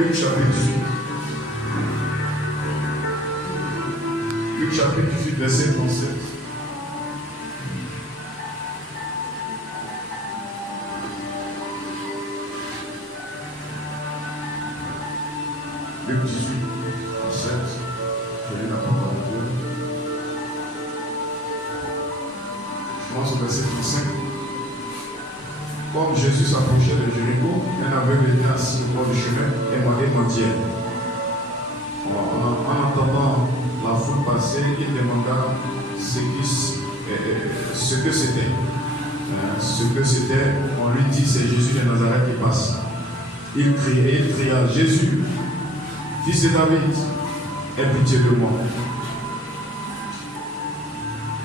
Luc chapitre 18. Luc chapitre 18, verset 37. Luc 18, 37. Je lis la parole de Dieu. Je commence au verset 35. Comme Jésus s'approchait de Jéricho, un aveugle était assis au bord du chemin et mendiait. En entendant la foule passer, il demanda ce que c'était. On lui dit, c'est Jésus de Nazareth qui passe. Il cria, Jésus, fils de David, aie pitié de moi.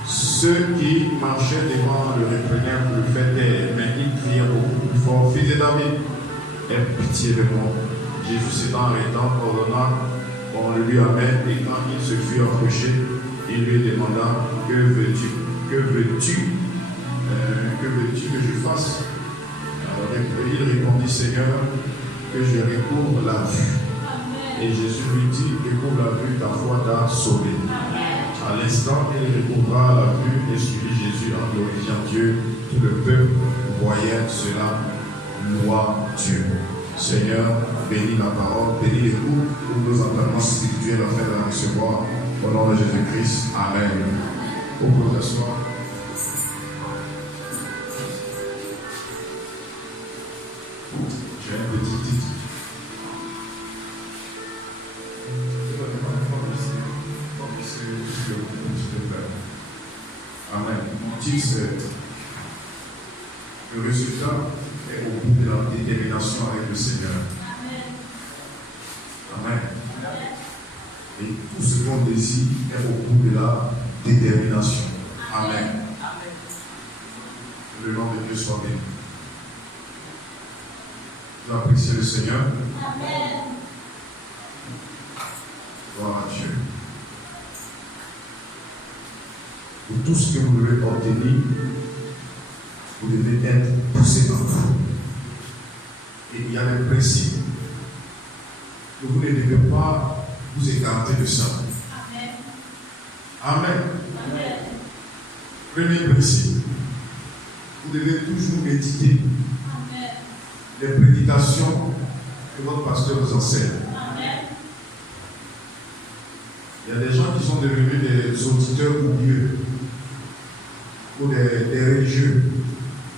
Ceux qui marchaient devant le reprenaient pour le faire taire, mais il criait beaucoup plus fort, fils de David, aie pitié de moi. Jésus s'étant arrêtant, ordonna, on le lui amène, et quand il se fut approché, il lui demanda, que veux-tu que je fasse? Alors il répondit, Seigneur, que je recouvre la vue. Et Jésus lui dit, recouvre la vue, ta foi t'a sauvé. À l'instant, il recouvra la vue et suivit Jésus en glorifiant Dieu. Tout le peuple voyait cela, loua Dieu. Seigneur, bénis la parole, bénis les coups pour nos entraînements spirituels afin de la recevoir. Au nom de Jésus-Christ. Amen. Au cours de soir. J'ai un petit titre. Amen. Mon titre, c'est le résultat est au bout de la détermination avec le Seigneur. Amen. Et tout ce qu'on désire est au bout de la détermination. Amen. Le nom de Dieu soit béni. Vous appréciez le Seigneur. Amen. Gloire à Dieu. Pour tout ce que vous devez obtenir, vous devez être poussé par vous. Et il y a des principes que vous ne devez pas vous écarter de ça. Amen. Amen. Amen. Premier principe, vous devez toujours méditer les prédications que votre pasteur vous enseigne. Amen. Il y a des gens qui sont devenus des auditeurs oublieux ou des religieux.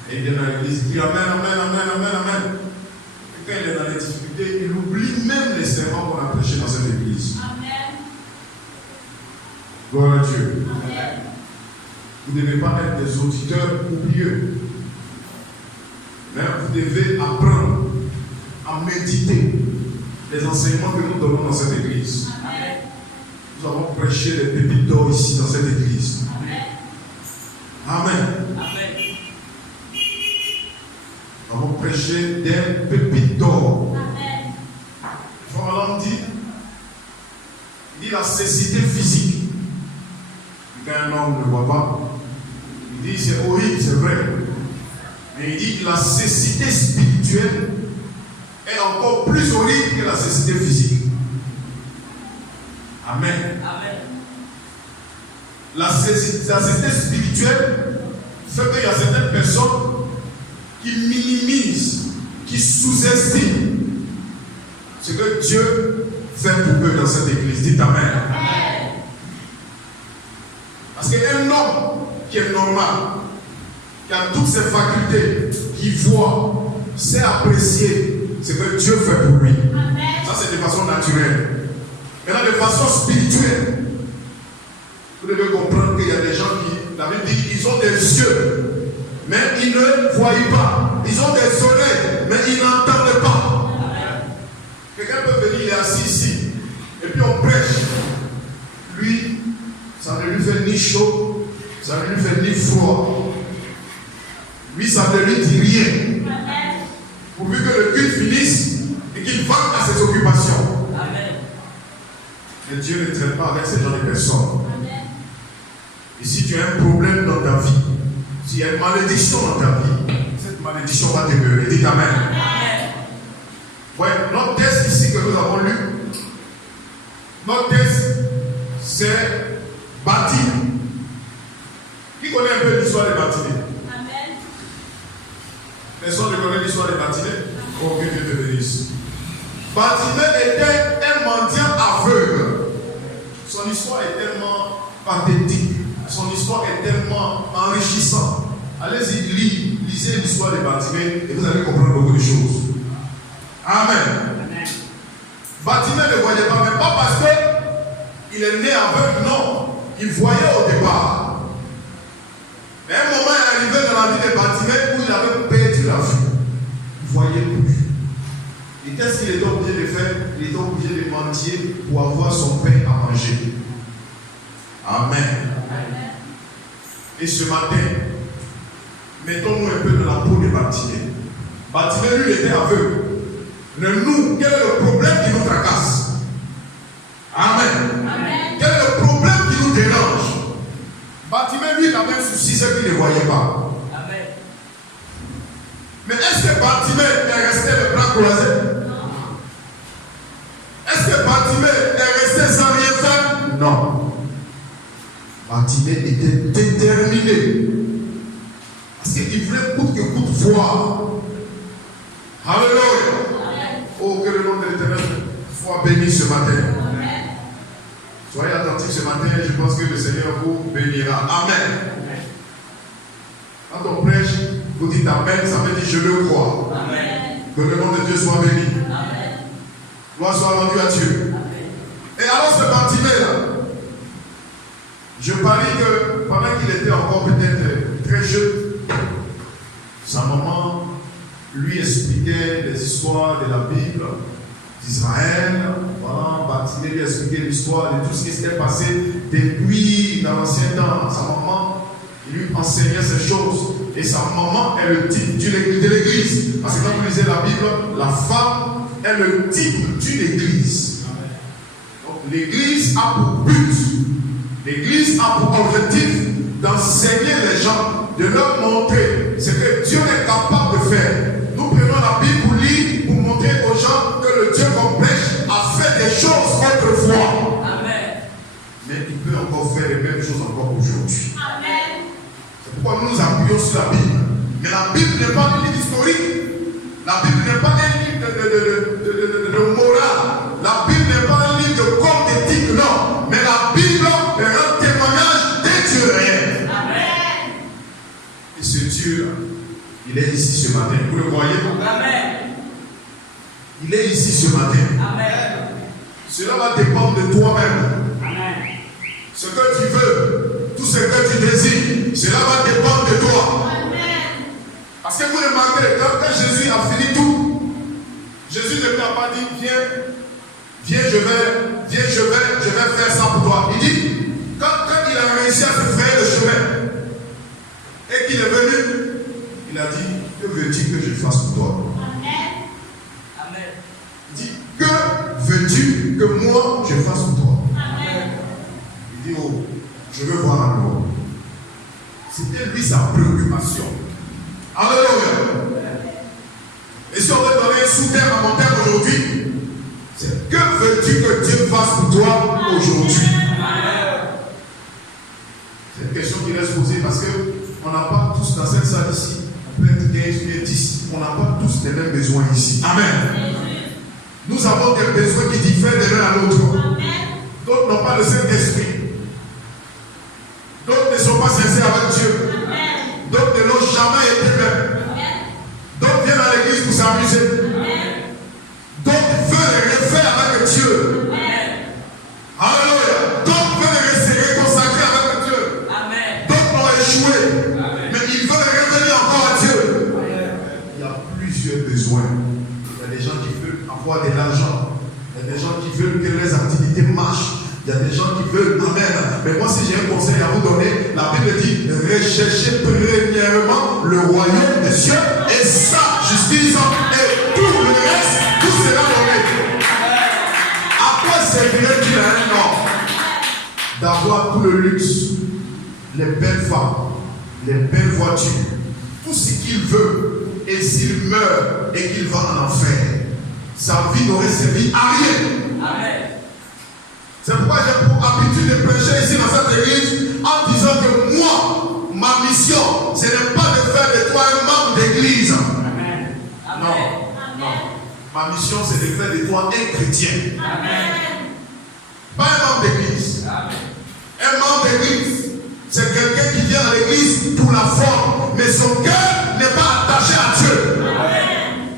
Et ils viennent à l'église, ils disent Amen, Amen, Amen, Amen, Amen. Et quand il est dans les difficultés, il oublie même les serments qu'on a prêchés dans cette église. Amen. Gloire à Dieu. Amen. Vous ne devez pas être des auditeurs oublieux. Mais vous devez apprendre à méditer les enseignements que nous donnons dans cette église. Amen. Nous avons prêché des pépites d'or ici dans cette église. Amen. Amen. Nous avons prêché des pépites d'or. Amen. Voilà, il dit la cécité physique. Quand un homme ne voit pas, il dit c'est horrible, c'est vrai. Mais il dit que la cécité spirituelle est encore plus horrible que la cécité physique. Amen. Amen. La cécité spirituelle fait qu'il y a certaines personnes qui minimisent, qui sous-estiment ce que Dieu fait pour eux dans cette église. Dites Amen. Amen. Parce qu'un homme qui est normal, qui a toutes ses facultés, qui voit, sait apprécier ce que Dieu fait pour lui. Amen. Ça, c'est de façon naturelle. Maintenant, de façon spirituelle, vous devez comprendre qu'il y a des gens qui, la Bible dit, ils ont des yeux, mais ils ne voient pas. Ils ont des oreilles, mais ils n'entendent pas. Quelqu'un peut venir, il est assis ici, et puis on prêche. Lui, ça ne lui fait ni chaud, ça ne lui fait ni froid. Lui, ça ne lui dit rien. Pourvu que le culte finisse et qu'il va à ses occupations. Mais Dieu ne traite pas avec ce genre de personnes. Amen. Et si tu as un problème dans ta vie, s'il y a une malédiction dans ta vie, cette malédiction va te guérir. Dites Amen. Ouais, notre test ici que nous Notre texte, c'est Bartimée. Qui connaît un peu l'histoire de Bartimée? Amen. Personne ne connaît l'histoire de Bartimée? Oh, que Dieu te bénisse. Bartimée était un mendiant aveugle. Son histoire est tellement pathétique. Son histoire est tellement enrichissante. Allez-y, lisez l'histoire de Bartimée et vous allez comprendre beaucoup de choses. Amen. Bartimée ne voyait pas, mais pas parce qu'il est né aveugle, non. Il voyait au départ. Mais un moment est arrivé dans la vie de Bartimée où il avait perdu la vue. Il ne voyait plus. Et qu'est-ce qu'il était obligé de faire? Il était obligé de mendier pour avoir son pain à manger. Amen. Et ce matin, mettons-nous un peu de la peau de Bartimée. Bartimée, lui, il était aveugle. Mais nous, quel est le problème qui nous tracasse? Amen. Amen. Quel est le problème qui nous dérange? Bartimée, lui, il avait un souci, c'est qu'il ne voyait pas. Amen. Mais est-ce que Bartimée est resté le bras croisé? Non. Est-ce que Bartimée est resté sans rien faire? Non. Bartimée était déterminé. Parce qu'il voulait coûte que coûte voir. Alléluia. Oh, que le nom de l'Éternel soit béni ce matin. Amen. Soyez attentifs ce matin, je pense que le Seigneur vous bénira. Amen. Amen. Quand on prêche, vous dites Amen, ça veut dire je le crois. Amen. Que le nom de Dieu soit béni. Amen. Gloire soit rendue à Dieu. Amen. Et alors ce Bartimée-là, je parie que pendant qu'il était encore peut-être très jeune, sa maman lui expliquait les histoires de la Bible d'Israël. Voilà, Bartimée lui expliquait l'histoire de tout ce qui s'était passé depuis dans l'ancien temps. Sa maman lui enseignait ces choses. Et sa maman est le type de l'église. Parce que quand vous lisez la Bible, la femme est le type d'une église. Donc l'église a pour but, l'église a pour objectif d'enseigner les gens, de leur montrer ce que Dieu est capable de faire. Nous prenons la Bible pour lire, pour montrer aux gens que le Dieu qu'on prêche a fait des choses autrefois. Amen. Mais il peut encore faire les mêmes choses encore aujourd'hui. Amen. C'est pourquoi nous nous appuyons sur la Bible. Mais la Bible n'est pas un livre historique. La Bible n'est pas un livre de morale. La Bible n'est pas un livre de code d'éthique, non. Mais la Bible est un témoignage des dieux réels. Amen. Et ce Dieu-là, il est ici ce matin. Vous le voyez? Amen. Il est ici ce matin. Amen. Cela va dépendre de toi-même. Amen. Ce que tu veux, tout ce que tu désires, cela va dépendre de toi. Amen. Parce que vous remarquez, quand Jésus a fini tout, Jésus ne lui a pas dit, viens, je vais faire ça pour toi. Il dit, quand il a réussi à se faire le chemin, et qu'il est venu, il a dit, que veux-tu que je fasse pour toi? Amen. Amen. Il dit, que veux-tu que moi je fasse pour toi? Amen. Il dit, oh, je veux voir la gloire. C'était lui sa préoccupation. Alléluia. Et si on veut donner un sous-terme à mon terme aujourd'hui, c'est que veux-tu que Dieu fasse pour toi aujourd'hui? C'est une question qui reste posée parce qu'on n'a pas tous dans cette salle ici. Peut être 15 ou 10. On n'a pas tous les mêmes besoins ici. Amen. Nous avons des besoins qui diffèrent de l'un à l'autre. D'autres n'ont pas le Saint-Esprit. D'autres ne sont pas sincères avec Dieu. D'autres ne l'ont jamais été même. D'autres viennent à l'église pour s'amuser. D'autres veulent refaire avec Dieu. Alléluia. D'autres veulent se consacrer avec Dieu. D'autres ont échoué. Mais ils veulent revenir encore à Dieu. Il y a plusieurs besoins. Il y a des gens qui veulent avoir de l'argent. Il y a des gens qui veulent que les activités marchent. Il y a des gens qui veulent, amen. Mais moi, si j'ai un conseil à vous donner, la Bible dit, recherchez premièrement le royaume des cieux et sa justice, et tout le reste, tout sera donné. À quoi servirait-il à un homme d'avoir tout le luxe, les belles femmes, les belles voitures, tout ce qu'il veut, et s'il meurt et qu'il va en enfer, sa vie n'aurait servi à rien. Amen. C'est pourquoi j'ai pour habitude de prêcher ici dans cette église en disant que moi, ma mission, ce n'est pas de faire de toi un membre d'église. Amen. Non, non. Ma mission, c'est de faire de toi un chrétien. Amen. Pas un membre d'église. Un membre d'église, c'est quelqu'un qui vient à l'église pour la forme, mais son cœur n'est pas attaché à Dieu. Amen.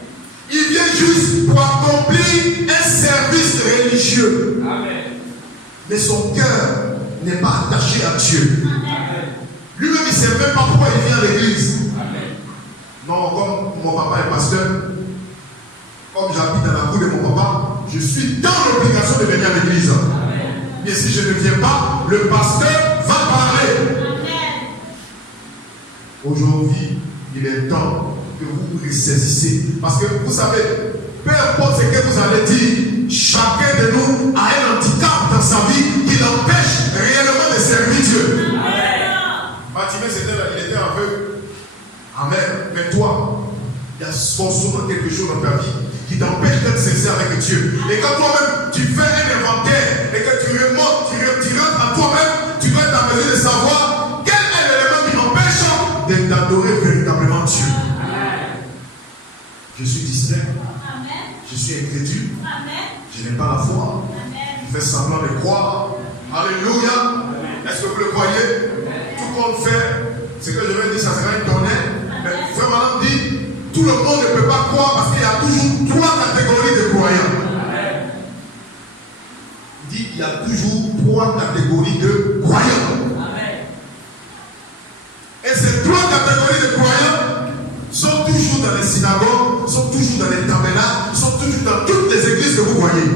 Il vient juste pour accomplir un service religieux. Amen. Mais son cœur n'est pas attaché à Dieu. Amen. Lui-même, il ne sait même pas pourquoi il vient à l'église. Amen. Non, comme mon papa est pasteur, comme j'habite dans la cour de mon papa, je suis dans l'obligation de venir à l'église. Mais si je ne viens pas, le pasteur va parler. Aujourd'hui, il est temps que vous vous ressaisissez. Parce que vous savez, peu importe ce que vous allez dire, chacun de nous a un handicap dans sa vie qui l'empêche réellement de servir Dieu. Bartimée, il était aveugle. Amen. Mais toi, il y a forcément quelque chose dans ta vie qui t'empêche d'être sincère avec Dieu. Et quand toi-même, tu fais un inventaire et que tu remontes, tu rentres à toi-même, tu dois être en mesure de savoir quel est l'élément qui m'empêche d'adorer véritablement Dieu. Je suis distrait. Je suis incrédule. Je n'ai pas la foi. Je fais semblant de croire. Alléluia. Est-ce que vous le croyez? Tout compte fait, ce que je vais dire, ça sera une tonnerre. Mais frère Madame dit, tout le monde ne peut pas croire parce qu'il y a toujours 3 catégories de croyants. Il dit, il y a toujours 3 catégories de croyants. Et ces 3 catégories de croyants sont toujours dans les synagogues, sont toujours dans les tabernacles, sont toujours dans toutes les églises que vous voyez.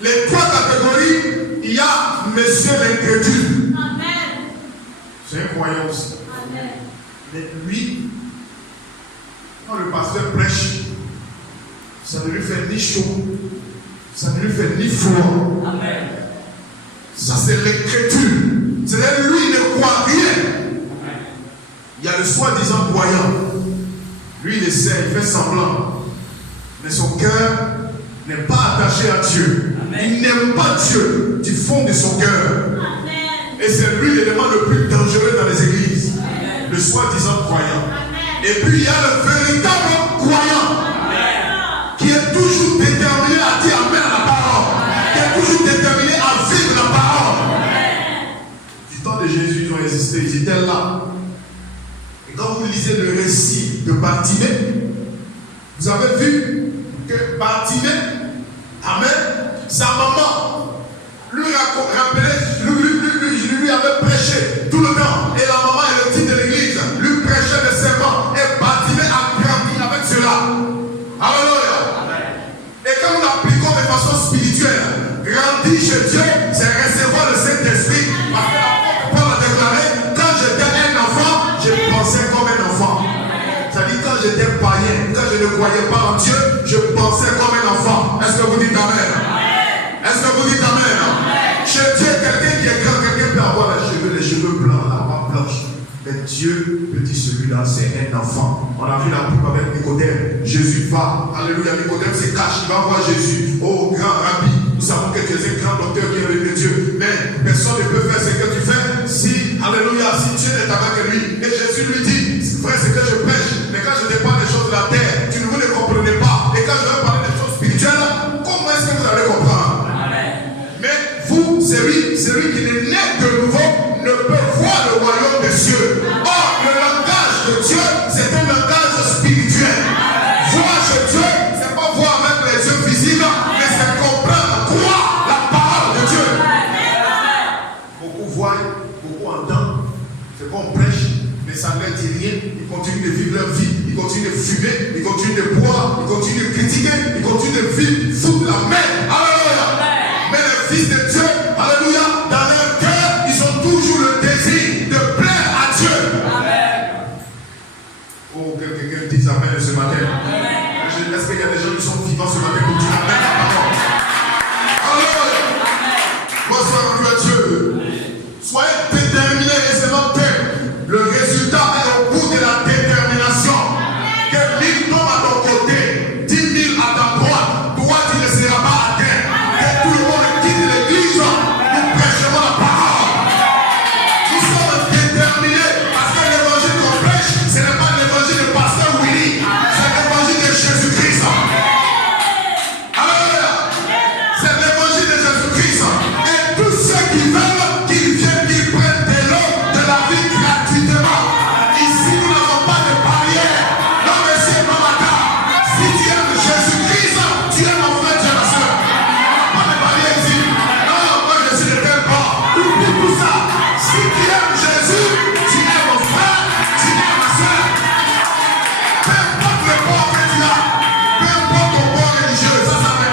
Les 3 catégories, il y a monsieur l'incrédule. C'est un croyant aussi. Mais lui, quand le pasteur prêche, ça ne lui fait ni chaud, ça ne lui fait ni froid. Amen. Ça, c'est l'incrédule. C'est-à-dire, lui, il ne croit rien. Il y a le soi-disant croyant. Lui, il essaie, il fait semblant. Mais son cœur n'est pas attaché à Dieu. Amen. Il n'aime pas Dieu du fond de son cœur. Amen. Et c'est lui l'élément le plus dangereux dans les églises. Amen. Le soi-disant croyant. Amen. Et puis il y a le véritable croyant. Amen. Qui est toujours déterminé à dire Amen à la parole. Amen. Qui est toujours déterminé à vivre la parole. Amen. Du temps de Jésus, ils ont existé, ils étaient là. Et quand vous lisez le récit de Bartimée, vous avez vu que Bartimée, Amen, sa maman lui avait prêché tout le temps. Et la maman est le titre de l'église, lui prêchait le serment. Et Bartimée a grandi avec cela. Alléluia. Et quand nous l'appliquons de façon spirituelle, grandir chez Dieu, c'est recevoir le Saint-Esprit. Parce que l'apôtre Paul a déclaré, quand j'étais un enfant, je pensais comme un enfant. C'est-à-dire quand j'étais païen, quand je ne croyais pas en Dieu, je pensais comme un enfant. Est-ce que vous dites Amen? Est-ce que vous dites Amen? Chez Dieu, quelqu'un qui est grand, quelqu'un peut avoir les cheveux blancs, la barbe blanche. Mais Dieu peut dire celui-là, c'est un enfant. On a vu la coupe avec Nicodème. Jésus va. Alléluia. Nicodème se cache. Il va voir Jésus. Oh, grand rabbi. Nous savons que tu es un grand docteur qui est avec Dieu. Mais personne ne peut faire ce que tu fais si, alléluia, si Dieu est avec lui. Et Jésus lui dit, frère, c'est que je prêche. Mais quand je te parle des choses de la terre, vous ne comprenez pas. Et quand je vais parler des choses spirituelles, comment est-ce que vous allez comprendre? Mais vous, celui qui est né de nouveau, ne peut voir le royaume des cieux. Or, le langage de Dieu, c'est un langage spirituel. Voir chez Dieu, c'est pas voir avec les yeux visibles, mais c'est comprendre, croire la parole de Dieu. Beaucoup voient, beaucoup entendent, c'est qu'on prêche, mais ça ne leur dit rien. Ils continuent de vivre leur vie, ils continuent de fumer, ils continuent de boire, ils continuent de critiquer, ils continuent de vivre, foutre la merde. Alléluia. Mais les fils de Dieu, alléluia, dans leur cœur, ils ont toujours le désir de plaire à Dieu. Amen. Oh, que quelqu'un dise Amen ce matin. Est-ce qu'il y a des gens qui sont vivants ce matin pour dire Amen à la parole? Alléluia. Bonsoir à Dieu. Soyez déterminés et c'est notre terre. Le résultat est au bout de la détermination. Que 1000 tombent à ton côté, 10 000 à ta droite, droite tu aimes Jésus-Christ, tu es mon frère, tu es ma soeur. Pas de barrière ici. Non, moi je suis de tel bord. Oublie tout ça. Si tu aimes Jésus, tu es mon frère, tu es ma soeur. Peu importe le bord que tu as, peu importe ton bord religieux, ça me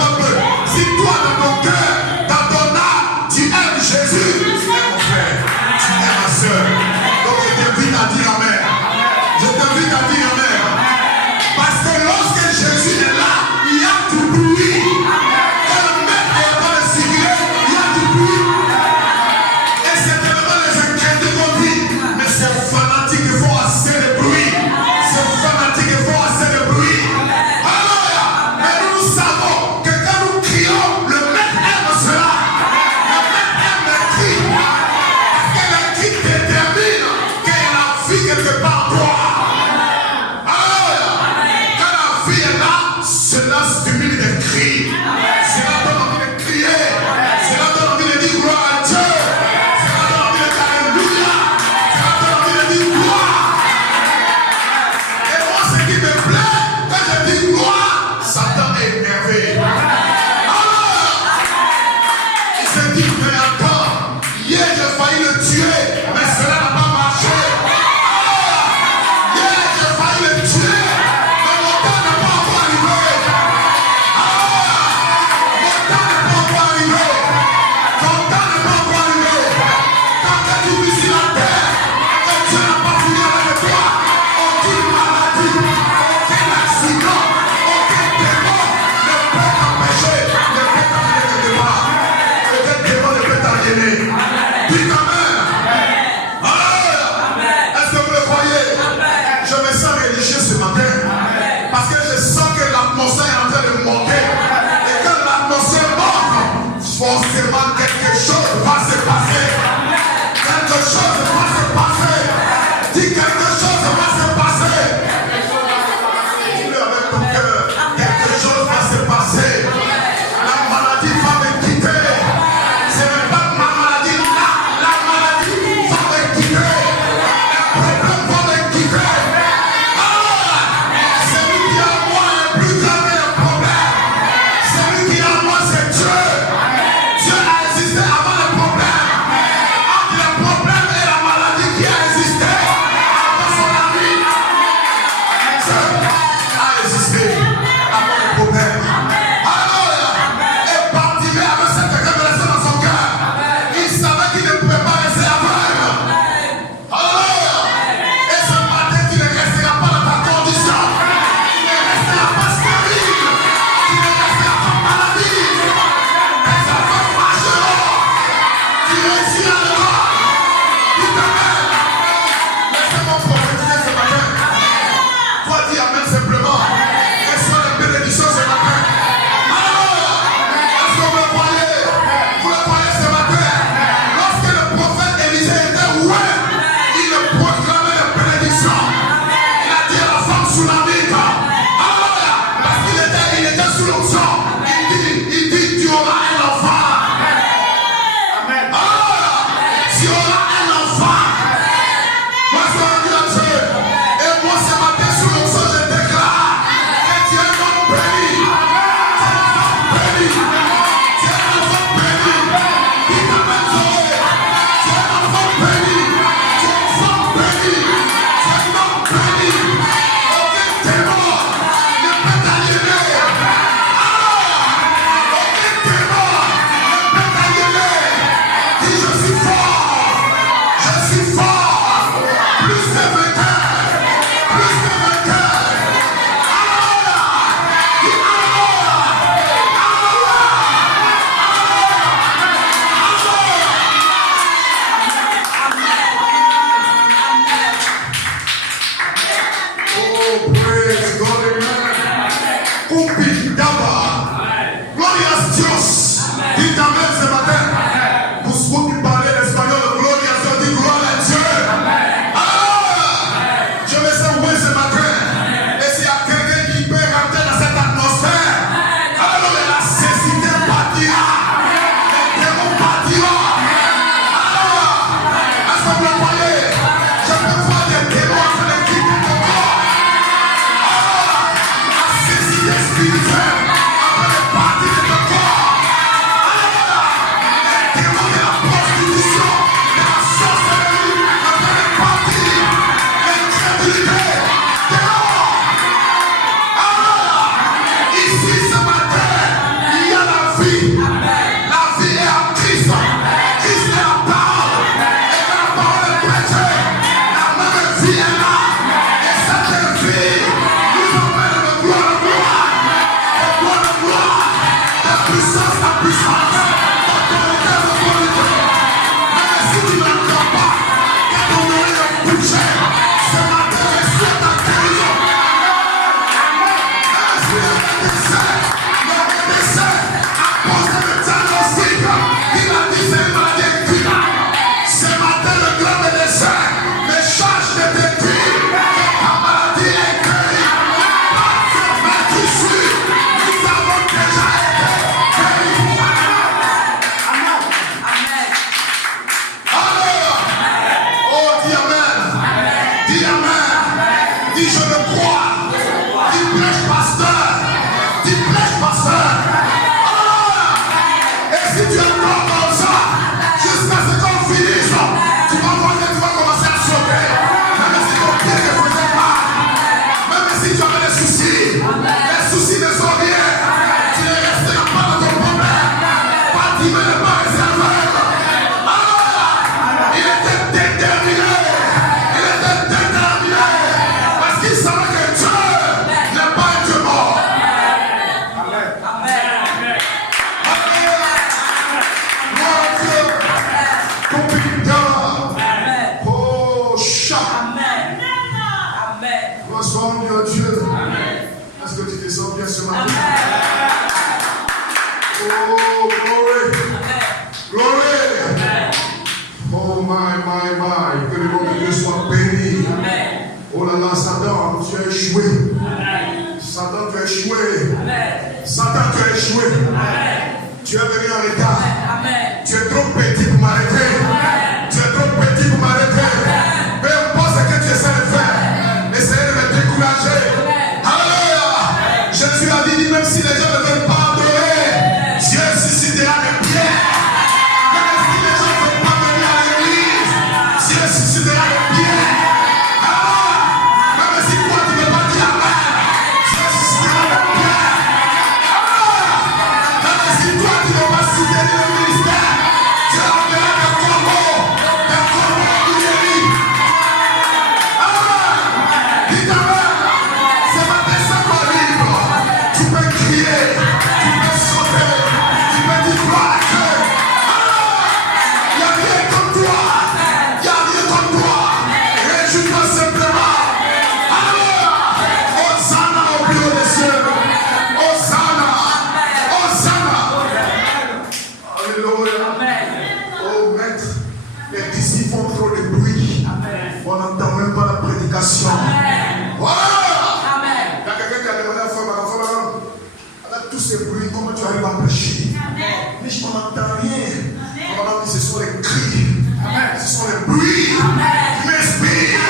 pas peu. Si toi dans ton cœur, dans ton âme, tu aimes Jésus, tu es mon frère, tu es ma soeur. Donc je t'invite à dire amen. Je t'invite à dire amen. Parce que lorsque Jésus est là, il y a du bruit. Quand le maître est en train de circuler, il y a du bruit. Et c'est tellement les incrédules qu'on dit, mais c'est fanatique, il faut assez de bruit. C'est fanatique, il faut assez de bruit. Alléluia. Mais nous savons que quand nous crions, le maître aime cela. Le maître aime le cri. Parce que le cri détermine qu'il y a la vie quelque part en toi. Alléluia. Quand la vie est là, cela stimule des cris. Cela donne envie de crier. Cela donne envie de dire gloire à Dieu. Cela donne envie de dire alléluia. Cela donne envie de dire gloire. Et moi, ce qui me plaît, quand je dis gloire, Satan est énervé. Alléluia. Il se dit, mais attends, hier j'ai failli le tuer, mais cela n'a pas marché. Alléluia. Hier j'ai failli le tuer, mais mon temps n'est pas encore arrivé. Alléluia. Mon temps n'est pas encore arrivé. Ton temps n'est pas encore arrivé. Quand tu vis sur la terre, et Dieu n'a pas fini avec toi, aucune maladie, aucun accident, aucun démon ne peut t'empêcher, ne peut t'amener quelque part. Aucun démon ne peut t'aliéner. Dites amen. Alléluia. Est-ce que vous le croyez? Je me sens religieux ce matin. Parce que je sens que l'atmosphère est en train de monter. Et quand l'atmosphère monte, forcément quelque chose va se passer. Quelque chose va se passer. Dis quelque chose va se passer. Dis-le avec ton cœur. Quelque chose va se passer. La maladie va me quitter. Ce n'est pas ma maladie là. La maladie va me quitter. Le problème va me quitter. Celui qui a moi est plus grand que le problème. Celui qui a moi c'est Dieu. Dieu a existé avant le problème. Entre le problème et la maladie qui a existé avant son ami. Dieu a existé avant le problème. Alléluia. Et Bartimée avait cette révélation dans son cœur. Il savait qu'il ne pouvait pas rester aveugle. Alléluia. Et ce matin, tu ne resteras pas dans ta condition. Tu ne resteras pas stérile. Tu ne resteras pas maladie. Tes affaires marcheront. Tu réussiras le droit. Dites amen. Laissez-moi prophétiser ce matin. Toi, dis amen simplement. Reçois les bénédictions ce matin. Alléluia. Est-ce que vous le croyez? Vous le croyez ce matin? Lorsque le prophète Élisée était oué, il proclamait les bénédictions. Il a dit à la femme Sunamite, Alléluia, parce qu'il était sous l'onction. Il dit, tu auras un enfant. Alléluia. Tu auras un enfant. Moi, je dis à Dieu. Et moi, ce matin, sous l'onction, je déclare que tu es un homme béni. Tu es un enfant béni. Tu es un enfant béni. Dis amen, Zoé. Tu es un enfant béni. Tu es une femme bénie. Tu es un homme béni. Aucun démon ne peut t'aliéner. Alléluia. Aucun démon ne peut t'aliéner. Dis, je suis fort. Je suis fort. Plus que vainqueur. Plus que vainqueur. Alléluia. Dis alléluia. Oh, praise God, amen. Kumpi Daba. Glorious Dios. Dites amen ce matin. Pour ceux qui parlent l'espagnol, glorious Dios, dis gloire à Dieu. Alléluia. Je me sens oué ce matin. Et s'il y a quelqu'un qui peut rentrer dans cette atmosphère, alléluia, la cécité partira. Les démons partiront. Alléluia. Est-ce que vous le croyez? Je peux voir des démons en train de quitter ton corps. Alléluia. sens bien ce matin. Oh, glory. Glory. Oh, my. Que le nom de Dieu soit béni. Oh là là, Satan, tu as échoué. Satan, tu as échoué. Satan, tu as échoué. Tu es venu en retard. Tu es trop petit pour m'arrêter. Tu es trop petit pour m'arrêter. Peu importe ce que tu essaies de faire, essaye de me décourager. Alléluia. Jésus a dit, même si les gens ne veulent pas adorer, Dieu suscitera des pierres. Même si les gens ne veulent pas venir à l'église, Dieu suscitera des pierres. Même si toi tu ne veux pas dire amen, Dieu suscitera des pierres. Même si toi tu ne veux pas soutenir le ministère, Dieu enverra des corbeaux qui guérissent. Dites amen. Ce matin, ça t'arrive. Tu peux crier, tu peux sauter, tu peux dire gloire à Dieu. Il n'y a rien comme toi. Il n'y a rien comme toi. Réjouis-toi simplement. Alléluia. Hosanna au plus haut des cieux. Hosanna. Hosanna. Alléluia. Oh maître, les disciples font trop de bruit. On n'entend même pas la prédication. Voilà. Il y a quelqu'un qui a demandé à Frère, avec tous ces bruits, comment tu arrives à prêcher? Mais je n'entends rien. On dit ce sont les cris, ce sont les bruits qui m'inspirent.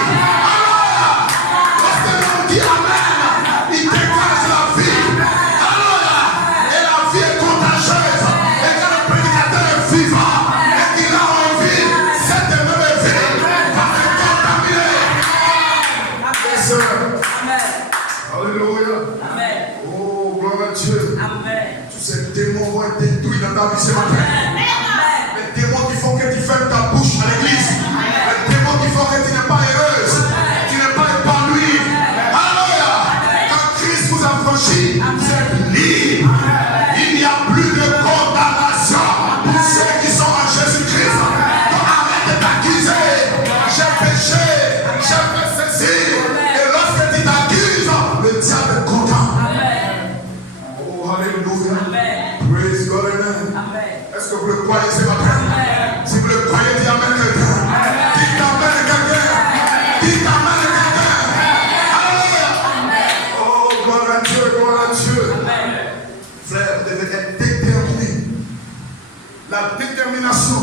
Lorsque l'on dit amen, il dégage la vie. Et la vie est contagieuse. Et quand le prédicateur est vivant et qu'il a envie, cette même vie va te contaminer. Mes sœurs, alléluia. Oh, gloire à Dieu. Tous ces démons vont être détruits dans ta vie ce matin. Les démons qui font que tu fermes ta bouche à l'église. Les démons qui font que tu n'es pas heureuse. Tu n'es pas épanouie. Alléluia. Quand Christ vous a franchi, vous êtes libre. Il n'y a plus de condamnation pour ceux qui sont en Jésus-Christ. Donc arrête de t'accuser. J'ai péché. J'ai fait ceci. Et lorsque tu t'accuses, le diable est content. Oh, alléluia. Praise God, amen. Est-ce que vous le croyez ce matin? Si vous le croyez, dites amen quelqu'un. Dites amen quelqu'un. Dites amen quelqu'un. Alléluia. Oh, gloire à Dieu, gloire à Dieu. Frère, vous devez être déterminé. La détermination.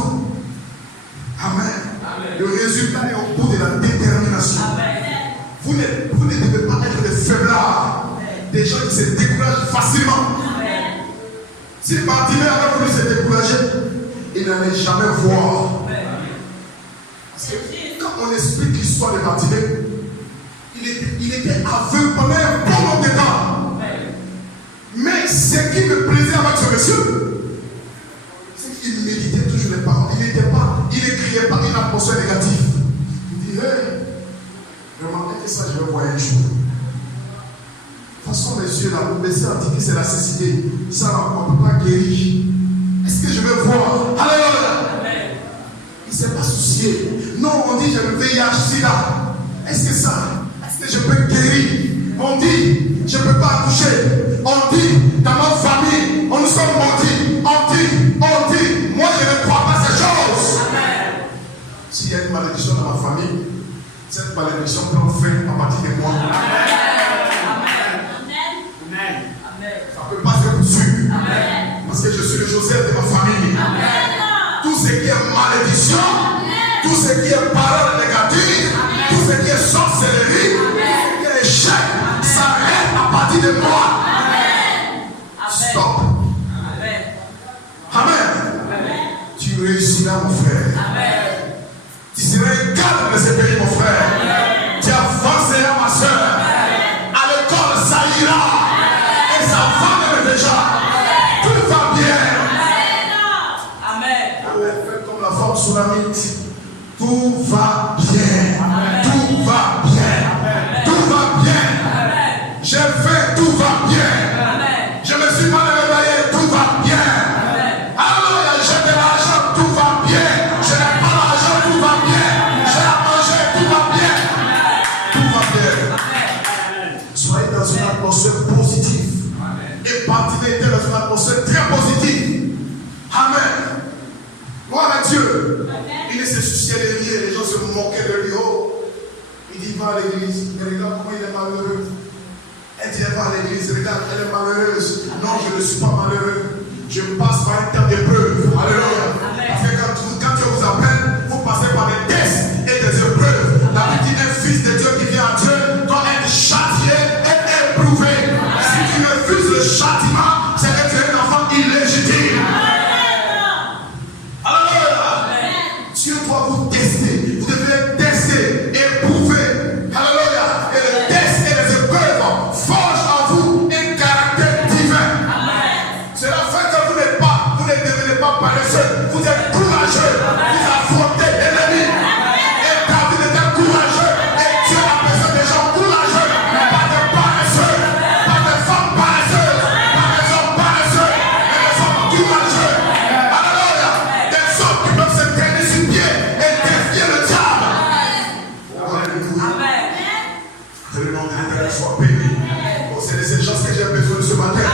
Amen. Le résultat est au bout de la détermination. Vous ne devez pas être des faiblards. Des gens qui se découragent facilement. Si Bartimée avait voulu se décourager, il n'allait jamais voir. Parce que quand on explique l'histoire de Bartimée, il était aveugle pendant un bon nombre de temps. Mais ce qui me plaisait avec ce monsieur, c'est qu'il méditait toujours les paroles. Il ne criait pas une atmosphère négative. Il dit, hey, remarquez que ça, je vais voir un jour. De toute façon, mes yeux, là, mon médecin a dit que c'est la cécité. Ça, on ne peut pas guérir. Est-ce que je vais voir? Alléluia. Il ne s'est pas soucié. Non, on dit, j'ai le VIH-Sida. Est-ce que ça? Est-ce que je peux guérir? On dit, je ne peux pas accoucher. On dit, dans ma famille, on nous sommes maudits. On dit, moi, je ne crois pas ces choses. S'il y a une malédiction dans ma famille, cette malédiction prend fin à partir de moi. Ça ne peut pas se poursuivre. Parce que je suis le Joseph de ma famille. Tout ce qui est malédiction, tout ce qui est parole négative, tout ce qui est sorcellerie, tout ce qui est échec, s'arrête à partir de moi. Stop. Amen. Tu réussiras, mon frère. Tu seras égal de ce pays, mon frère. Tu avanceras, ma soeur. À l'école, ça ira. Et ça va même déjà. Tout va bien. Amen. Faites comme la femme tsunamite. Tout va bien. Tout va bien. Tout va bien. J'ai fait, tout va bien. Je me suis mal réveillé, tout va bien. Alors, j'ai de l'argent, tout va bien. Je n'ai pas l'argent, tout va bien. J'ai à manger, tout va bien. Tout va bien. Soyez dans une atmosphère positive. Et Bartimée était dans une atmosphère très positive. Amen. Gloire à Dieu. Il ne se souciait de rien. Les gens se moquaient de lui. Oh. Il dit, va à l'église. Mais regarde comment il est malheureux. Elle dit, va à l'église. Regarde, elle est malheureuse. Non, je ne suis pas malheureux. Je passe par un temps d'épreuve. Alléluia. Parce que quand Dieu vous appelle, vous passez par des tests et des épreuves. La vie d'un fils de Dieu qui vient à Dieu doit être châtié et éprouvé. Si tu refuses le châtiment, c'est que tu es un enfant illégitime. Alléluia. Dieu doit vous tester. Vous devez être testé, éprouvé. Alléluia. Et le test et les épreuves forgent en vous un caractère divin. C'est la fin que vous ne devenez pas paresseux. Vous êtes courageux. Vous affrontez l'ennemi. Et David était courageux. Et Dieu a besoin des gens courageux. Pas des paresseux. Pas des femmes paresseuses. Pas des hommes paresseux. Mais des hommes courageux. Alléluia. Des hommes qui peuvent se tenir sur pied et défier le diable. Alléluia. Que le nom de l'Éternel soit béni. Oh, c'est de ces gens que j'ai besoin de ce matin.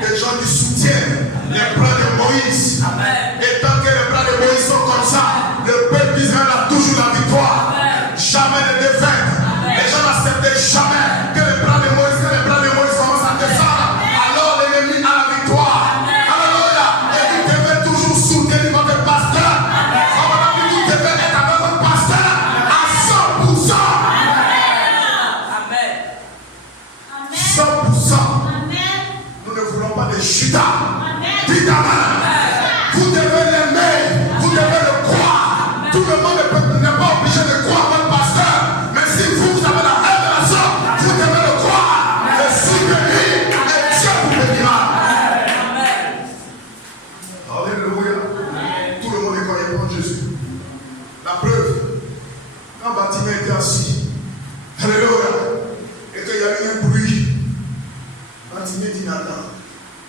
Des gens qui soutiennent les plans de Moïse. Et tant que les plans de Moïse sont comme ça, le peuple d'Israël a toujours la victoire. Jamais de défaite. Les gens n'acceptent jamais que les plans de Moïse, commencent à descendre. Alors l'ennemi a la victoire. Alléluia. Et vous devez toujours soutenir votre pasteur. Vous devez être avec votre pasteur à 100%. 100%. Nous ne voulons pas de Judas. Dites amen. Vous devez l'aimer. Vous devez le croire. Tout le monde n'est pas obligé de croire votre pasteur. Mais si vous avez la révélation, vous devez le croire. Je suis béni et Dieu vous bénira. Alléluia. Tout le monde est croyant en Jésus. La preuve, quand Bartimée était assis, alléluia, et qu'il y a eu un bruit, Bartimée dit, Nathan,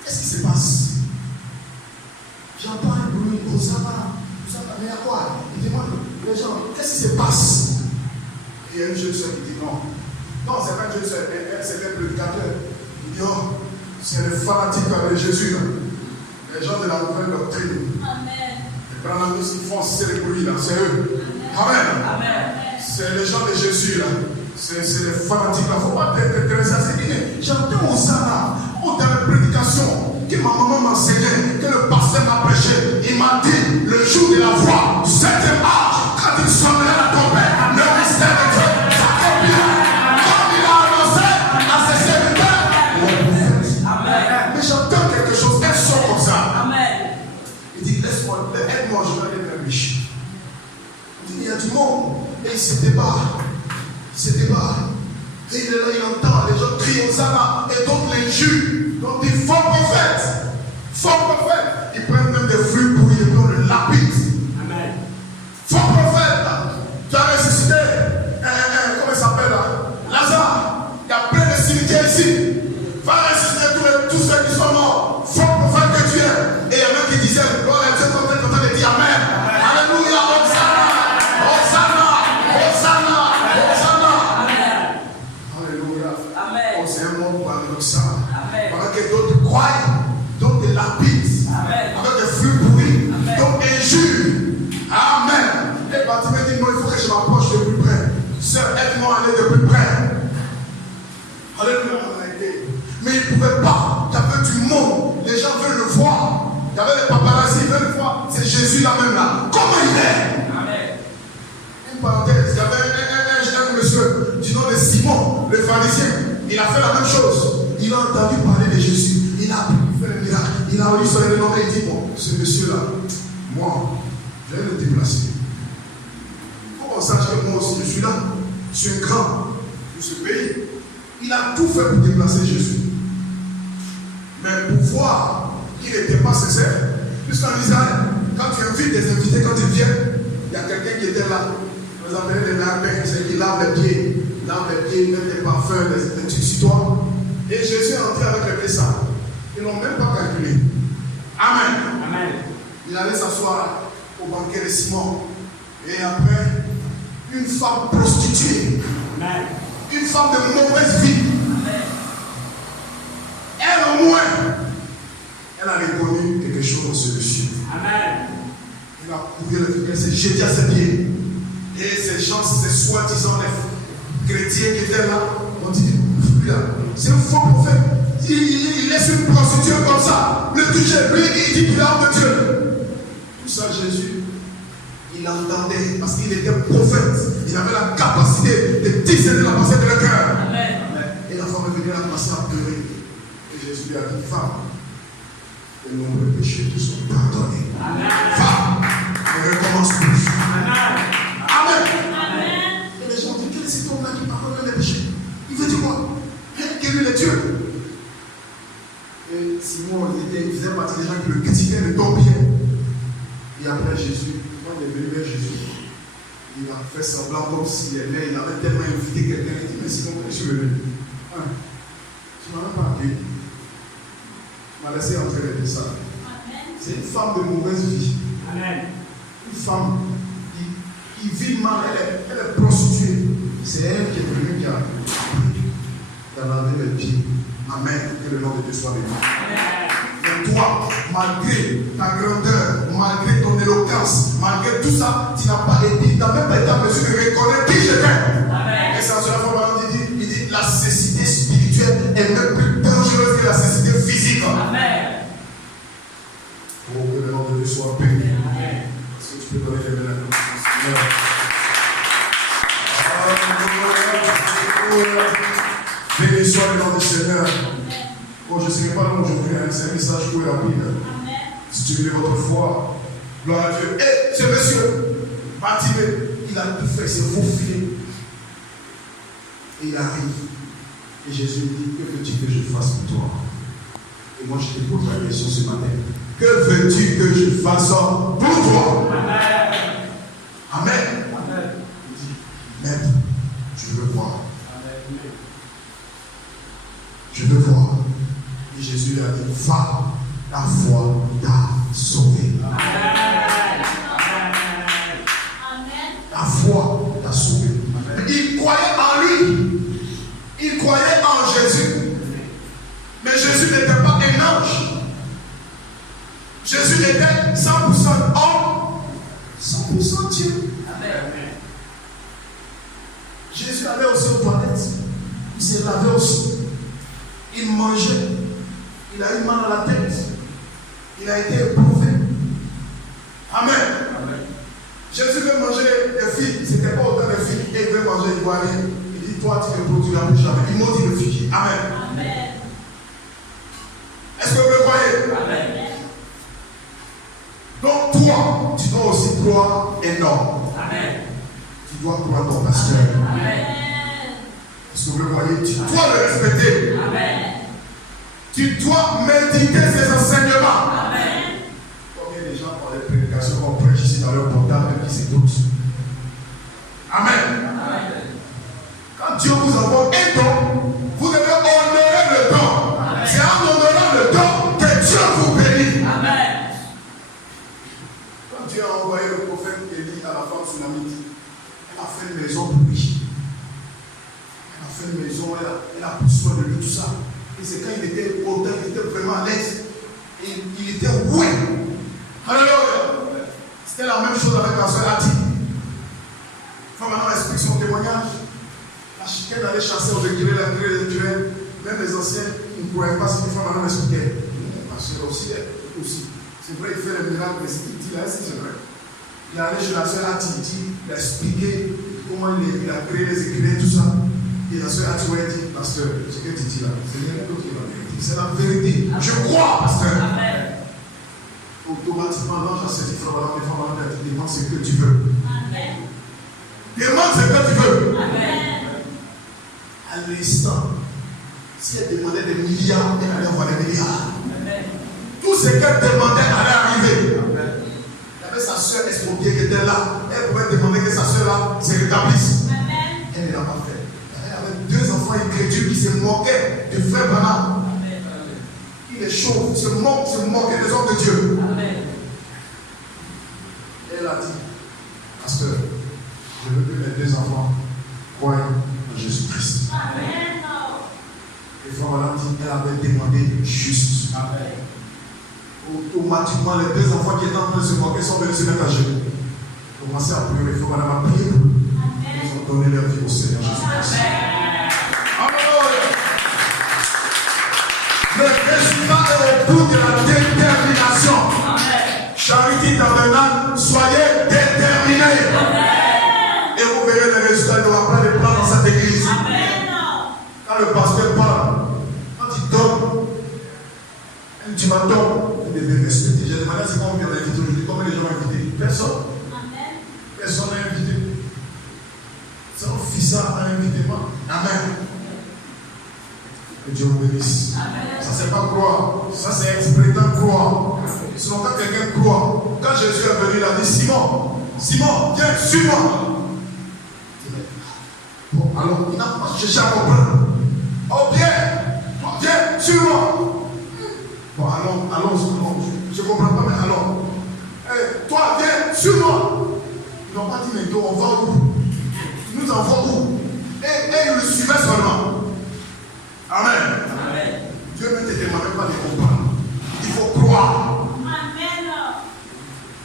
qu'est-ce qui se passe? J'entends un bruit, Hosanna, mais il y a quoi? Il demande les gens, qu'est-ce qui se passe? Et il y a une jeune soeur qui dit non. Non, c'est pas une jeune soeur, c'est un prédicateur. Il dit oh, c'est les fanatiques avec Jésus. Là. Les gens de la nouvelle doctrine. Amen. Les branlamistes qui font cérémonie là, c'est eux. Amen. Amen. C'est les gens de Jésus là. C'est les fanatiques là. Il ne faut pas t'intéresser à ces dîners. J'entends Hosanna, dans la prédication. Que ma maman m'enseignait, que le pasteur m'a prêché. Il m'a dit, le jour de la foi, du 7e âge, quand il sonnerait la trompette, le mystère de Dieu s'accomplira. Comme il a annoncé à ses serviteurs. Amen. Mais j'entends quelque chose, un son comme ça. Amen. Il dit, laisse-moi, aide-moi, je vais aller vers riche. Il dit, il y a du monde, et il se débat. Et il est là, il entend les gens crient Hosanna, et d'autres l'injurent. Donc des faux prophètes, ils prennent même des fruits pourris et on le lapide. Amen. Faux prophètes, tu as ressuscité, comment il s'appelle là? Lazare, il y a plein de cimetières ici. Va ressusciter tous ceux qui sont morts. Faux prophète que tu es. Et il y a même qui disaient, gloire à Dieu, quand on dit Amen. Alléluia, Hosanna. Alléluia. Amen. C'est un monde paradoxal. Pendant que d'autres croient, d'autres lapident, avec des fruits pourris, d'autres injurent. Amen. Et Bartimée dit non, il faut que je m'approche de plus près. Sœur, aide-moi à aller de plus près. Alléluia. Mais il ne pouvait pas. Il y avait du monde. Les gens veulent le voir. Il y avait les paparazzi, ils veulent le voir. C'est Jésus là même là. Comment il est? Amen. Une parenthèse, il y avait un monsieur du nom de Simon, le pharisien. Il a fait la même chose. Il a entendu parler de Jésus. Il a fait le miracle. Il a eu son nom et il dit bon, ce monsieur-là, moi, je vais le déplacer. Il faut qu'on sache que moi aussi, je suis là. Je suis un grand de ce pays. Il a tout fait pour déplacer Jésus. Mais pour voir qu'il n'était pas sincère, puisqu'en Israël, quand tu invites des invités, quand ils viennent, il y a quelqu'un qui était là. Vous appelez les larbins, c'est qui lave les pieds. Ils mettent des parfums, des trucs sur toi. Et Jésus est entré avec les pieds sales. Ils n'ont même pas calculé. Amen. Amen. Il allait s'asseoir au banquet de Simon. Et après, une femme prostituée. Amen. Une femme de mauvaise vie. Amen. Elle au moins Elle s'est jetée à ses pieds. Et ces gens, ces soi-disant les chrétiens qui étaient là, ont dit, c'est un faux prophète. Il laisse une prostituée comme ça. Le toucher, lui, il dit qu'il a honte de Dieu. Tout ça, Jésus, il entendait parce qu'il était prophète. Il avait la capacité de discerner la pensée de leur cœur. Et la femme est venue à commencer à pleurer. Et Jésus lui a dit, femme, les nombreux péchés te sont pardonnés. Femme, ne recommence plus. Amen. Et les gens disent, quel est cet homme-là qui pardonne les péchés? Il veut dire quoi? Quel est le Dieu? Et Simon, il faisait partie des gens qui le critiquaient, le tombiaient. Et après Jésus, quand il est venu vers Jésus, il a fait semblant comme s'il aimait, il avait tellement invité quelqu'un, il dit, mais Simon, je suis venu. Tu ne m'as même pas appelé. Tu m'as laissé entrer les deux salles. C'est une femme de mauvaise vie. Une femme qui vit mal, elle est prostituée. C'est elle qui est venue qui a lavé les pieds. Amen. Que le nom de Dieu soit béni. Mais toi, malgré ta grandeur, malgré ton éloquence, malgré tout ça, tu n'as pas été, tu n'as même pas été en mesure de reconnaître qui j'étais. Et ça, sur la forme, il dit la cécité spirituelle est même plus dangereuse que la cécité physique. Amen. Oh, que le nom de Dieu soit béni. Est-ce que tu peux donner les mains à Seigneur? Béni soit le nom du Seigneur. Oh, je ne serai pas long aujourd'hui, c'est un message court et rapide. Stimuler votre foi. Gloire à Dieu. Et ce monsieur, Bartimée, il a tout fait, il s'est faufilé. Et il arrive. Et Jésus lui dit, que veux-tu que je fasse pour toi? Et moi, je te pose la question ce matin. Que veux-tu que je fasse pour toi? Amen. Amen. Il dit, Maître, je veux voir. Je veux voir. Et Jésus lui a dit, va, ta foi t'a sauvé. Amen. Ta foi t'a sauvé. Il croyait en lui. Il croyait en Jésus. Mais Jésus n'était pas un ange. Jésus était 100% homme, 100% Dieu. Amen. Jésus allait aussi aux toilettes. Il se lavait aussi. Il mangeait. Il a eu mal à la tête. Il a été éprouvé. Amen. Amen. Jésus veut manger des filles. Ce n'était pas autant de filles. Et il veut manger des ivoiriens. Il dit, toi, tu ne produiras plus jamais. Il maudit le figuier. Amen. Amen. Est-ce que vous le croyez? Amen. Donc toi, tu dois aussi croire énorme. Amen. Tu dois croire ton pasteur. Amen. Est-ce que vous le voyez? Tu dois le respecter. Amen. Tu dois méditer ses enseignements. Amen. Combien de gens par les prédications qu'on prêche ici dans leur portable qui s'écoutent? Amen. Amen. Quand Dieu vous envoie un don, vous devez honorer le don. Amen. C'est en honorant le don que Dieu vous bénit. Amen. Quand Dieu a envoyé le prophète Élie à la femme Sunamite, elle a fait une maison pour lui. Elle a fait une maison, elle a pris soin de lui, tout ça. Et c'est quand il était autant, il était vraiment à l'aise. Et il était roué. Alléluia. C'était la même chose avec la soeur Ati. Il faut maintenant expliquer son témoignage. La chiquette allait chasser aux écureuils, la grille des écureuils. Même les anciens, ils ne croyaient pas ce qu'il faut maintenant expliquer. Parce que aussi. C'est vrai, il fait les miracles, mais ce qu'il dit là, c'est vrai. Il est allé chez la soeur Ati, il a expliqué comment il a créé les écureuils, tout ça. Et la soeur Ati a dit, pasteur, ce que tu dis là, c'est rien d'autre que la vérité. C'est la vérité. Amen. Je crois, pasteur. Amen. Automatiquement, l'ange a dit, les femmes demande ce que tu veux. Amen. Demande ce que tu veux. Amen. À l'instant, si elle demandait des milliards, elle allait avoir des milliards. Amen. Tout ce qu'elle demandait allait arriver. Amen. Il y avait sa soeur espropriée qui était là. Elle pouvait demander que sa soeur là se rétablisse. Amen. Elle ne l'a pas fait. Deux enfants incrédules qui se moquaient du frère Branham. Il est chaud, se moquait des hommes de Dieu. Amen. Elle a dit, pasteur, je veux que mes deux enfants croient en Jésus-Christ. Amen. Et frère Branham dit, elle avait demandé juste. Amen. Automatiquement, les deux enfants qui étaient en train de se moquer sont venus se mettre à genoux. Commencez à prier, il faut madame à prier. Ils ont donné leur vie au Seigneur Jésus-Christ. Alléluia. Le résultat est au bout de la détermination. Charité Tabernacle, soyez déterminés. Et vous verrez les résultats. Il n'y aura pas de plan dans cette église. Quand le pasteur parle, quand il donne, tu m'attends, vous devez respecter. J'ai demandé à ce qu'on vient d'inviter aujourd'hui. Combien de gens ont invité? Personne. Personne n'a invité. C'est un fils à invité. Amen. Que Dieu vous bénisse. Ça, c'est pas croire. Ça, c'est prétendre croire. Sinon, quand quelqu'un croit, quand Jésus est venu, il a dit Simon, Simon, viens, suis-moi. Bon, alors, il n'a pas cherché à comprendre. Oh, viens, suis-moi. Bon, allons, je ne comprends pas, mais alors, toi, viens, suis-moi. Ils n'ont pas dit, mais on va où? Ils nous envoient où? Et ils le suivaient seulement. Amen. Dieu ne te demande pas de comprendre. Il faut croire.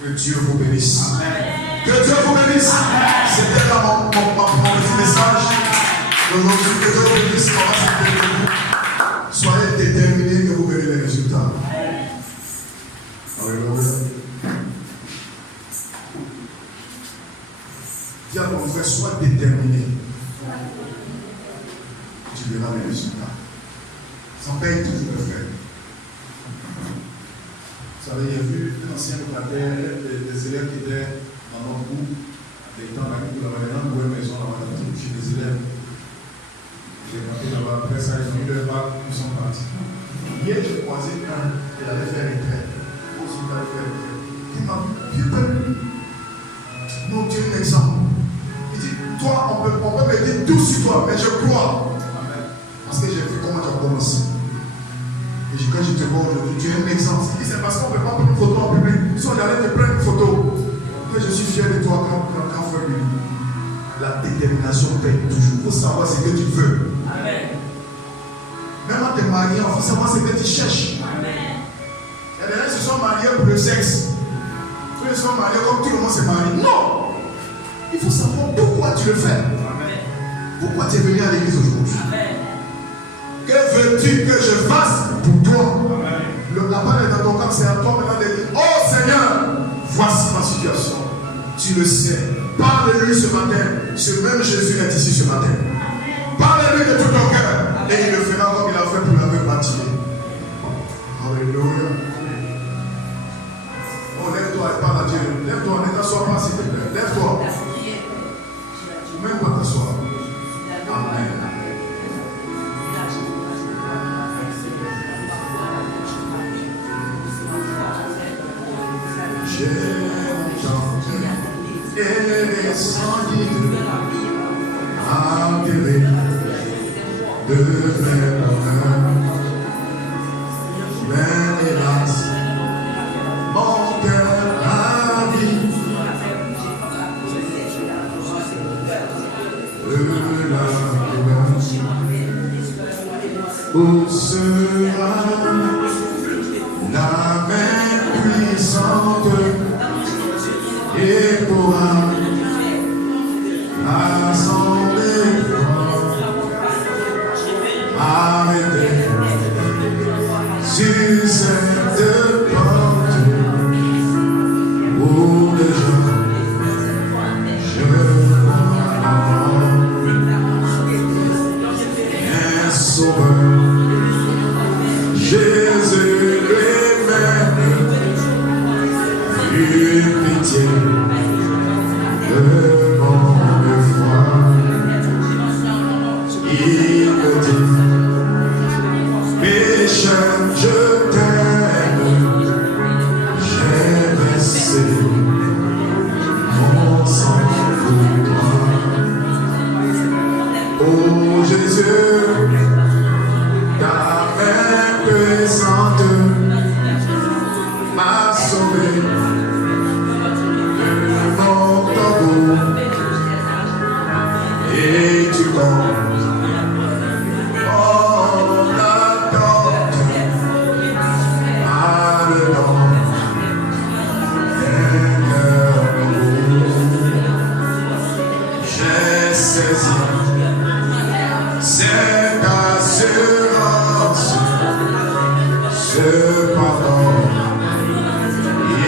Que Dieu vous bénisse. Que Dieu vous bénisse. C'était là mon petit message. Que Dieu vous bénisse. Soyez déterminés que vous verrez les résultats. Alléluia. Dis à ton frère, sois déterminé. Tu verras les résultats. Ça paye toujours le faire. Vous savez, il y a vu un ancien locataire, des élèves qui étaient dans notre groupe, des temps là, qui avaient une nouvelle maison là-bas, chez des élèves. J'ai rentré là-bas, après ça, ils ont eu leur bac, ils sont partis. Hier, j'ai croisé un qui allait faire retraite. Aussi, il allait faire retraite. Il m'a dit, non, tu es un exemple. Il dit, toi, on peut me dire tout sur toi, mais je crois. Parce que j'ai vu comment tu as commencé. Et quand je te vois aujourd'hui, tu es un exemple. C'est parce qu'on ne peut pas prendre une photo en public. Si on allait te prendre une photo, que je suis fier de toi quand frère lui. La détermination paye toujours. Il faut savoir ce que tu veux. Amen. Même quand tu es marié, il faut savoir ce que tu cherches. Amen. Il y a des gens qui se sont mariés pour le sexe. Ils se sont mariés comme tout le monde se marie. Non! Il faut savoir pourquoi tu le fais. Amen. Pourquoi tu es venu à l'église aujourd'hui. Amen. Que veux-tu que je fasse pour toi? La parole est dans ton cœur, c'est à toi maintenant de dire, oh Seigneur, voici ma situation. Tu le sais. Parle-lui ce matin. Ce même Jésus est ici ce matin. Parle-lui de tout ton cœur. Et il le fera comme il a fait pour l'aveugle Matthieu. Alléluia. Oh, lève-toi et parle à Dieu. Lève-toi, ne t'assois pas s'il te plaît. Lève-toi. Ou même pas t'asseoir. Amen. J'ai entendu et descendu arriver de vrai bonheur. Mais hélas, mon cœur ravi de la douleur. Où sera la main puissante et pourra rassembler arrêter sur cette porte où déjà je vois un sauveur. Jésus lui-même, une pitié de mon foi. Il me dit, pécheur, je t'aime. ce pardon,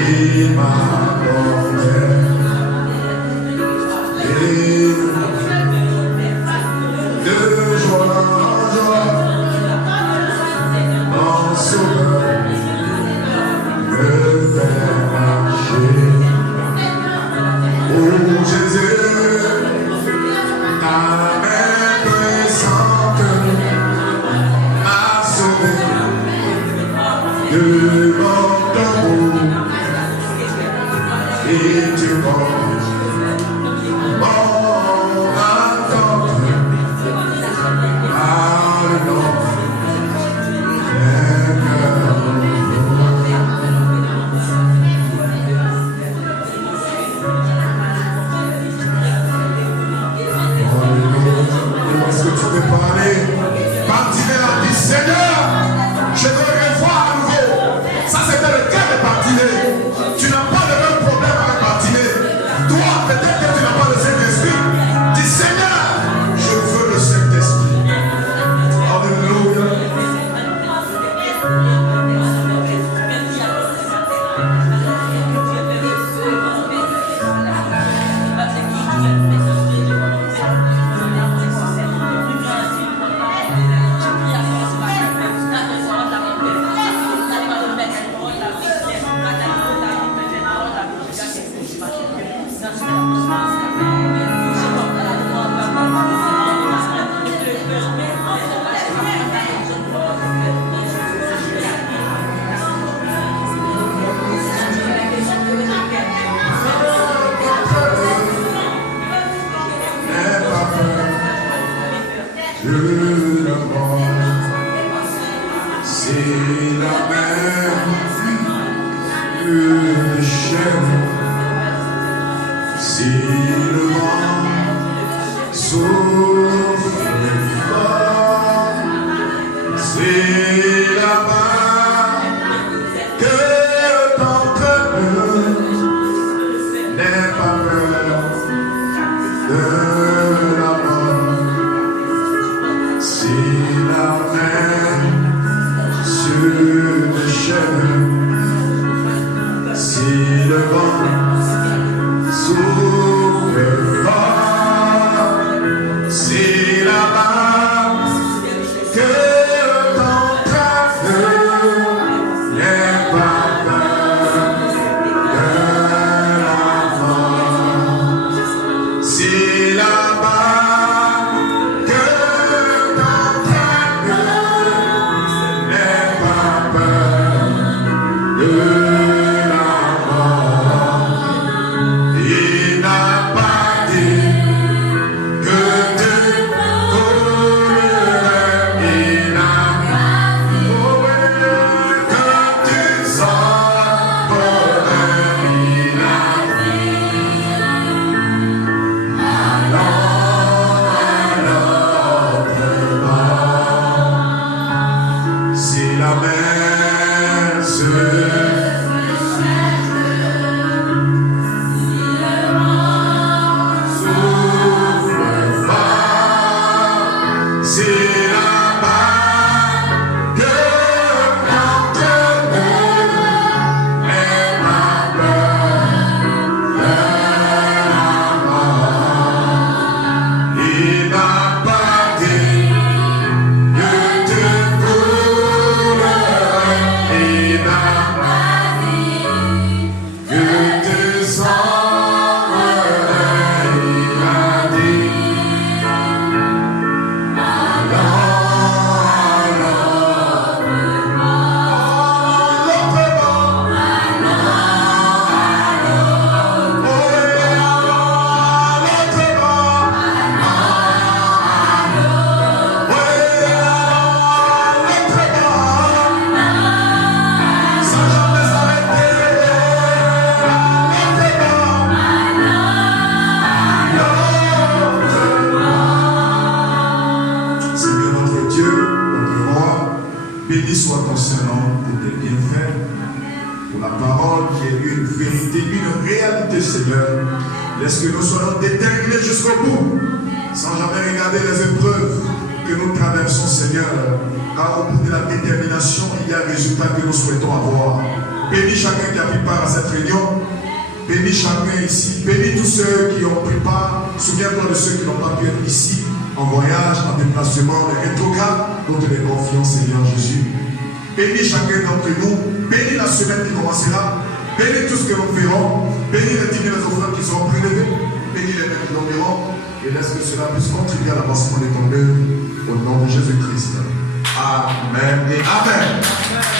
il m'accordait. Et de joie en joie, mon sauveur me fait marcher. Oh Jésus, ta main puissante m'a sauvé de mon tombeau. Et tu portes mon attente à le nom d'un cœur nouveau. Est-ce que tu peux parler? Bartimée a dit, Seigneur, je voudrais voir à nouveau. Ça, c'était le cas de Bartimée. Tu n'as pas le même problème avec Bartimée. Toi, peut-être que tu n'as pas le Saint-Esprit. Dis, Seigneur, je veux le Saint-Esprit. Alléluia. C'est la mer, le chèvre, si le vent souffle fort, c'est là-bas que t'entraînes, n'aie pas peur de la mort, c'est la mer sur le chemin, si le vent souffle fort, c'est là-bas que t'entraînes, n'aie pas peur de la mort, c'est là-bas que t'entraînes, n'aie pas peur de la mort. Il n'a pas dit que tu coulerais, il n'a pas dit que tu s'envolerais, il a dit alors, si la mer se souffle fort, c'est là-bas que t'entraînes, n'aie pas peur de la mort. Il n'a pas dit que tu coulerais, il n'a pas dit que tu s'envolerais, il a dit Seigneur notre Dieu, notre roi, béni soit ton Saint-Nom pour tes bienfaits, pour la parole qui est une vérité, une réalité, Seigneur. Laisse que nous soyons déterminés jusqu'au bout, sans jamais regarder les épreuves que nous traversons, Seigneur. car au bout de la détermination, il y a un résultat que nous souhaitons avoir. Bénis chacun qui a pris part à cette réunion. Bénis chacun ici. Bénis tous ceux qui ont pris part. Souviens-toi de ceux qui n'ont pas pu être ici, en voyage, en déplacement, les rétrogrades, dont tu les confions, Seigneur Jésus. Bénis chacun d'entre nous. Bénis la semaine qui commencera. Bénis tout ce que nous ferons. Bénis les dîners, les offrandes qui seront prélevées. Bénis les mains qui dormiront. Et laisse que cela puisse contribuer à l'avancement de ton œuvre. Au nom de Jésus-Christ. Amen et Amen.